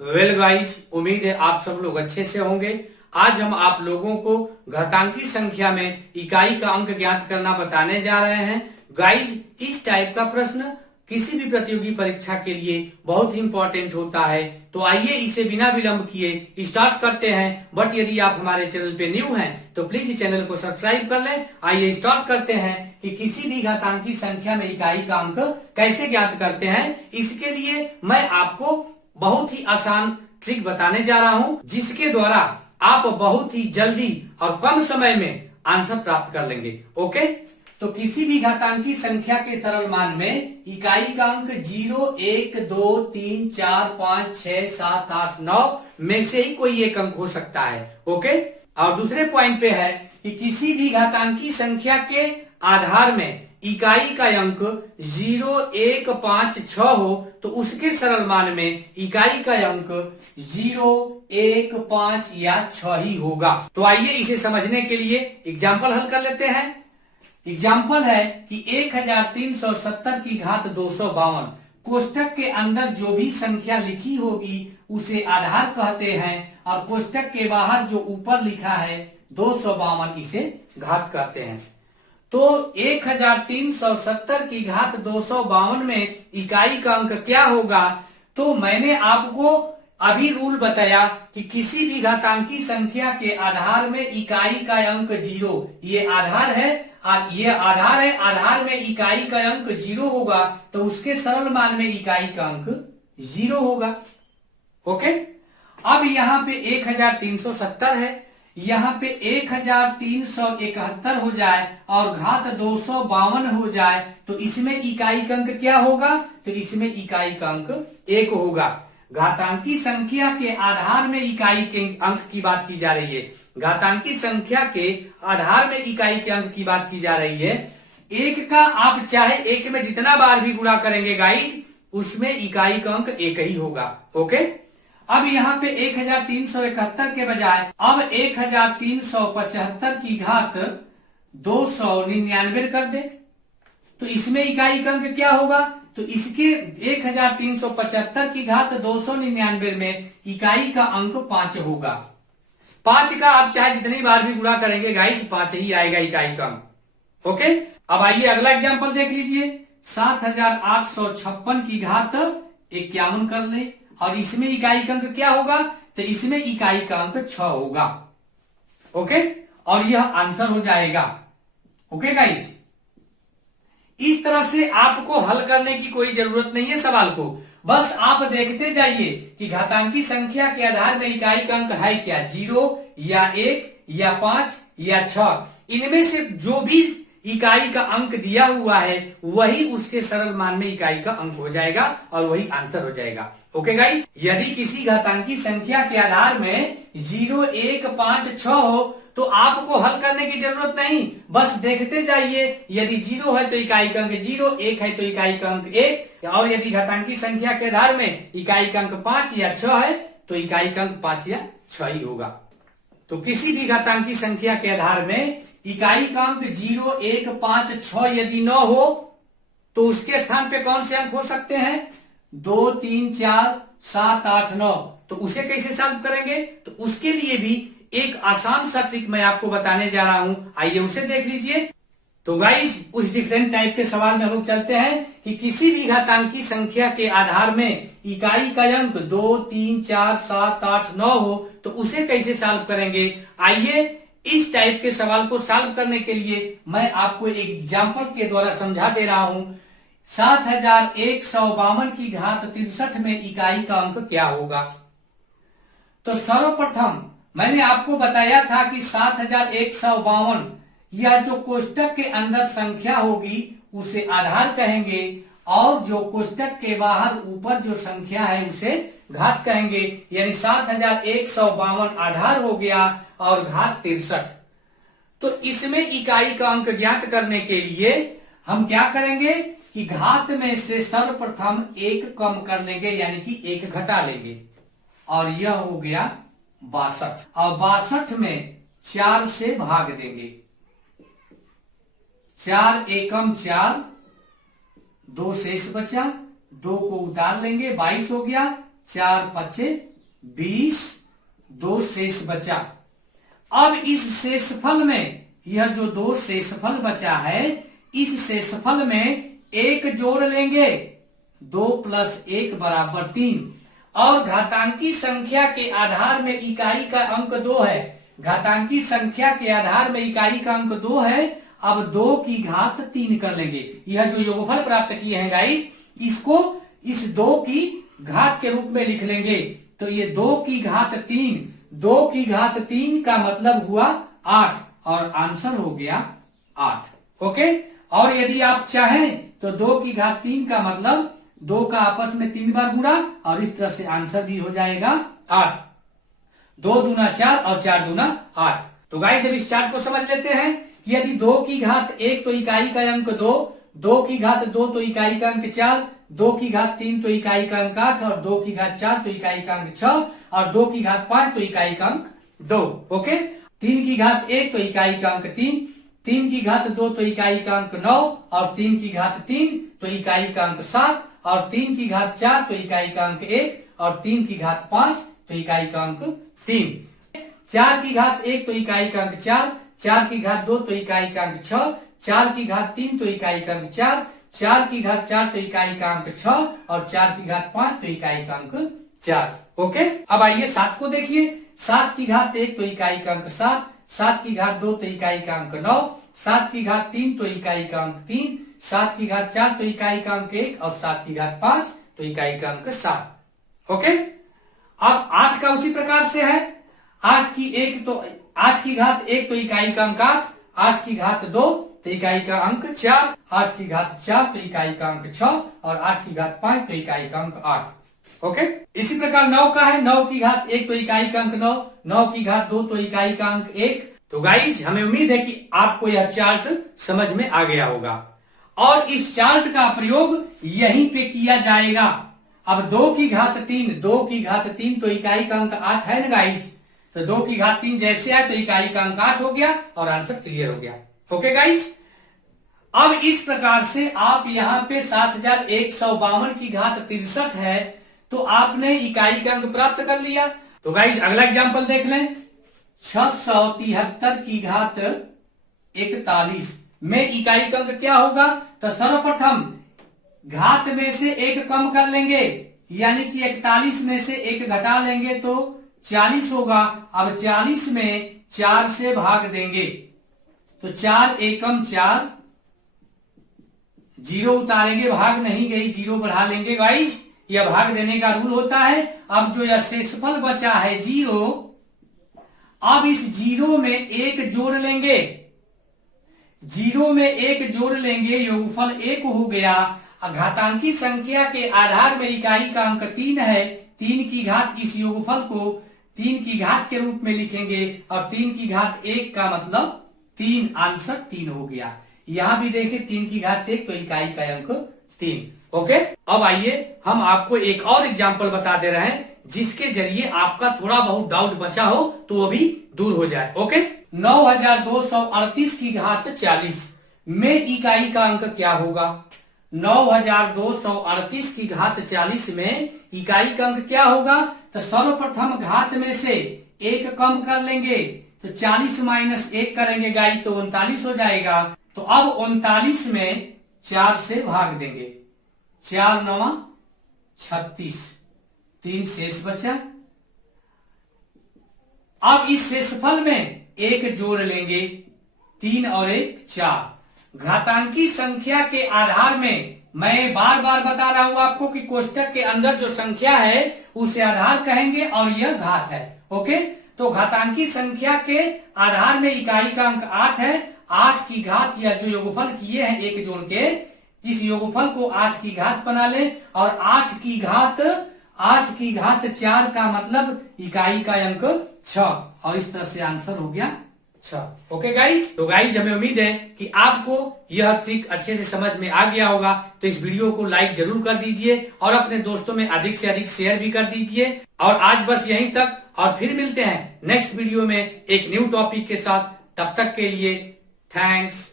Well guys, उम्मीद है आप सब लोग अच्छे से होंगे। आज हम आप लोगों को घातांकी संख्या में इकाई का अंक ज्ञात करना बताने जा रहे हैं। गाइस, इस टाइप का प्रश्न किसी भी प्रतियोगी परीक्षा के लिए बहुत ही इंपॉर्टेंट होता है। तो आइए इसे बिना विलंब किए स्टार्ट करते हैं। बट यदि आप हमारे चैनल पे न्यू हैं तो प्लीज चैनल को सब्सक्राइब कर लें। आइए स्टार्ट करते हैं कि किसी भी घातांकी संख्या में इकाई का अंक कैसे ज्ञात करते हैं। इसके लिए मैं आपको बहुत ही आसान ट्रिक बताने जा रहा हूं, जिसके द्वारा आप बहुत ही जल्दी और कम समय में आंसर प्राप्त कर लेंगे। ओके, तो किसी भी घातांकी संख्या के सरल मान में इकाई का अंक 0, 1, 2, 3, 4, 5, 6, 7, 8, 9 में से ही कोई एक अंक हो सकता है। ओके, और दूसरे पॉइंट पे है कि किसी भी घातांकी संख्या के आधार में इकाई का अंक 0, 1, 5, 6 हो तो उसके सरल मान में इकाई का अंक 0, 1, 5 या 6 ही होगा। तो आइए इसे समझने के लिए एग्जाम्पल हल कर लेते हैं। एग्जाम्पल है कि 1370 की घात 252 कोष्टक के अंदर जो भी संख्या लिखी होगी उसे आधार कहते हैं, और कोष्टक के बाहर जो ऊपर लिखा है 252 इसे घात कहते हैं। तो 1370 की घात 252 में इकाई का अंक क्या होगा? तो मैंने आपको अभी रूल बताया कि किसी भी घातांकी संख्या के आधार में इकाई का अंक 0, ये आधार है, आधार में इकाई का अंक 0 होगा तो उसके सरल मान में इकाई का अंक 0 होगा। ओके, अब यहां पे 1370 है, यहां पे 1371 हो जाए और घात 252 हो जाए तो इसमें इकाई का अंक क्या होगा? तो इसमें इकाई का अंक 1 होगा। घातांकी संख्या के आधार में इकाई के अंक की बात की जा रही है। घातांकी संख्या के आधार में इकाई के अंक की बात की जा रही है। एक का आप चाहे एक में जितना बार भी गुणा करेंगे गाइज, उसमें इकाई का अंक 1 ही होगा। ओके, अब यहाँ पे 1371 के बजाय अब 1375 की घात 299 कर दे तो इसमें इकाई का अंक क्या होगा? तो इसके 1375 की घात 299 में इकाई का अंक 5 होगा। 5 का आप चाहे जितनी बार भी गुणा करेंगे गाइज 5 ही आएगा इकाई का अंक। ओके, अब आइए अगला एग्जांपल देख लीजिए। 7856 की घात 51 कर ले और इसमें इकाई का अंक क्या होगा? तो इसमें इकाई का अंक 6 होगा। ओके, और यह आंसर हो जाएगा। ओके गाइज, इस तरह से आपको हल करने की कोई जरूरत नहीं है सवाल को, बस आप देखते जाइए कि घातांकी संख्या के आधार में इकाई का अंक है क्या, 0 या 1 या 5 या 6। इनमें से जो भी इकाई का अंक दिया हुआ है वही उसके सरल मान में इकाई का अंक हो जाएगा और वही आंसर हो जाएगा। ओके गाइस, यदि किसी घातांकी संख्या के आधार में 0, 1, 5, 6 हो तो आपको हल करने की जरूरत नहीं, बस देखते जाइए। यदि 0 है तो इकाई का अंक 0, 1 है तो इकाई का अंक 1, और यदि घातांकी संख्या के आधार में इकाई का अंक 5 या 6 है तो इकाई का अंक 5 या 6 ही होगा। तो किसी भी घातांकी संख्या के आधार में इकाई का अंक 0, 1, 5, 6 यदि 9 हो तो उसके स्थान पे कौन से अंक हो सकते हैं? 2, 3, 4, 7, 8, 9। तो उसे कैसे सॉल्व करेंगे? तो उसके लिए भी एक आसान सा ट्रिक मैं आपको बताने जा रहा हूं, आइए उसे देख लीजिए। तो गाइस, उस डिफरेंट टाइप के सवाल में हम लोग चलते हैं कि किसी भी घातांकी संख्या के आधार में इकाई का अंक 2, 3, 4, 7, 8, 9 हो तो उसे कैसे सॉल्व करेंगे। आइए इस टाइप के सवाल को सॉल्व करने के लिए मैं आपको एक एग्जाम्पल के द्वारा समझा दे रहा हूं। 7152 की घात 63 में इकाई का अंक क्या होगा? तो सर्वप्रथम मैंने आपको बताया था कि 7152 यह जो कोष्टक के अंदर संख्या होगी उसे आधार कहेंगे, और जो कोष्टक के बाहर ऊपर जो संख्या है उसे घात कहेंगे। यानी 7152 आधार हो गया और घात 63। तो इसमें इकाई का अंक ज्ञात करने के लिए हम क्या करेंगे कि घात में से सर्वप्रथम 1 कम कर लेंगे, यानी कि 1 घटा लेंगे, और यह हो गया 62, और 62 में 4 से भाग देंगे। 4 एकम 4, 2 शेष बचा, 2 को उतार लेंगे, 22 हो गया, 4 पचे 20, 2 शेष बचा। अब इस शेषफल में यह जो 2 शेषफल बचा है, इस शेषफल में 1 जोड़ लेंगे, 2 + 1 = 3। और घातांकी संख्या के आधार में इकाई का अंक 2 है। घातांकी संख्या के आधार में इकाई का अंक 2 है। अब 2 की घात 3 कर लेंगे। यह जो योगफल प्राप्त किए हैं गाइस, इसको इस 2 की घात के रूप में लिख लेंगे। तो ये 2 की घात 3, 2 की घात 3 का मतलब हुआ 8 और आंसर हो गया 8। ओके। और यदि आप चाहें तो 2 की घात 3 का मतलब 2 का आपस में 3 बार गुणा, और इस तरह से आंसर भी हो जाएगा 8। 2 दूना 4 और 4 दूना 8। तो गाइस जब इस चार्ट को समझ लेते हैं कि यदि 2 की घात 1 तो इकाई का अंक 2, 2 की घात 2 तो इकाई का अंक 4, 2 की घात 3 तो इकाई का अंक 8, और 2 की घात 4 तो इकाई का अंक 6, और 2 की घात 5 तो इकाई का अंक 2। ओके। 3 की घात 1 तो इकाई का अंक 3, 3 की घात 2 तो इकाई का अंक 9, और 3 की घात 3 तो इकाई का अंक 7, और 3 की घात 4 तो इकाई का अंक 1, और 3 की घात 5 तो इकाई का अंक 3। 4 की घात 1 तो इकाई का अंक 4, 4 की घात 2 तो इकाई का अंक 6, 4 की घात 3 तो इकाई का अंक 4, 4 की घात 4 तो इकाई का अंक 6, और 4 की घात 5 तो इकाई का अंक 4। ओके। अब आइए 7 को देखिए। 7 की घात 1 तो इकाई का अंक 7, 7 की घात 2 तो इकाई का अंक 9, 7 की घात 3 तो इकाई का अंक 3, 7 की घात 4 तो इकाई का अंक 1, और 7 की घात 5 तो इकाई का अंक 7। ओके। अब 8 का उसी प्रकार से है। 8 की घात 1 तो इकाई का अंक 8, 8 की घात 2 तो इकाई का अंक 4, 8 की घात 4 तो इकाई का अंक 6, और 8 की घात 5 तो इकाई का अंक 8। ओके। इसी प्रकार 9 का है। 9 की घात 1 तो इकाई का अंक 9, 9 की घात 2 तो इकाई का अंक 1। तो गाइज हमें उम्मीद है कि आपको यह चार्ट समझ में आ गया होगा, और इस चार्ट का प्रयोग यहीं पे किया जाएगा। अब 2 की घात 3, 2 की घात 3 तो इकाई का अंक 8 है ना गाइज। तो 2 की घात 3 जैसे आए तो इकाई का अंक 8 हो गया, और आंसर क्लियर हो गया। Okay guys. अब इस प्रकार से आप यहाँ पे 7152 की घात 63 है, तो आपने इकाई का अंक प्राप्त कर लिया। तो गाइज अगला एग्जांपल देख लें। 673 की घात 41 में इकाई का अंक क्या होगा? तो सर्वप्रथम घात में से 1 कम कर लेंगे, यानी कि 41 में से 1 घटा लेंगे तो 40 होगा। अब 40 में 4 से भाग देंगे, तो 4 एकम 4, 0 उतारेंगे, भाग नहीं गई, 0 बढ़ा लेंगे गाइस, यह भाग देने का रूल होता है। अब जो यह शेषफल बचा है 0, अब इस 0 में 1 जोड़ लेंगे, 0 में 1 जोड़ लेंगे, योगफल 1 हो गया। घातांकी संख्या के आधार में इकाई का अंक 3 है, 3 की घात इस योगफल को 3 की घात के रूप में लिखेंगे, और 3 की घात 1 का मतलब 3, आंसर 3 हो गया। यहां भी देखिए 3 की घात 1 तो इकाई का अंक 3। ओके। अब आइए हम आपको एक और एग्जांपल बता दे रहे हैं, जिसके जरिए आपका थोड़ा बहुत डाउट बचा हो तो वो भी दूर हो जाए। ओके। 9238 की घात 40 में इकाई का अंक क्या होगा? 9238 की घात 40 में इकाई का अंक क्या होगा? तो सर्वप्रथम घात में से 1 कम कर लेंगे, तो 40 - 1 करेंगे गाइस, तो 39 हो जाएगा। तो अब 39 में 4 से भाग देंगे, 4 9 36, 3 शेष बचा। अब इस शेषफल में 1 जोड़ लेंगे, 3 और 1 4। घातांकी संख्या के आधार में मैं बार बार बता रहा हूं आपको कि कोष्टक के अंदर जो संख्या है उसे आधार कहेंगे, और यह घात है। ओके। तो घातांकी संख्या के आधार में इकाई का अंक 8 है। 8 की घात या जो योगफल किए हैं 1 जोड़ के, इस योगफल को 8 की घात बना ले, और 8 की घात 4 का मतलब इकाई का अंक 6, और इस तरह से आंसर हो गया 6। Okay guys. तो गाइज हमें उम्मीद है कि आपको यह ट्रिक अच्छे से समझ में आ गया होगा। तो इस वीडियो को लाइक जरूर कर दीजिए, और अपने दोस्तों में अधिक से अधिक शेयर भी कर दीजिए। और आज बस यहीं तक, और फिर मिलते हैं नेक्स्ट वीडियो में एक न्यू टॉपिक के साथ। तब तक के लिए थैंक्स।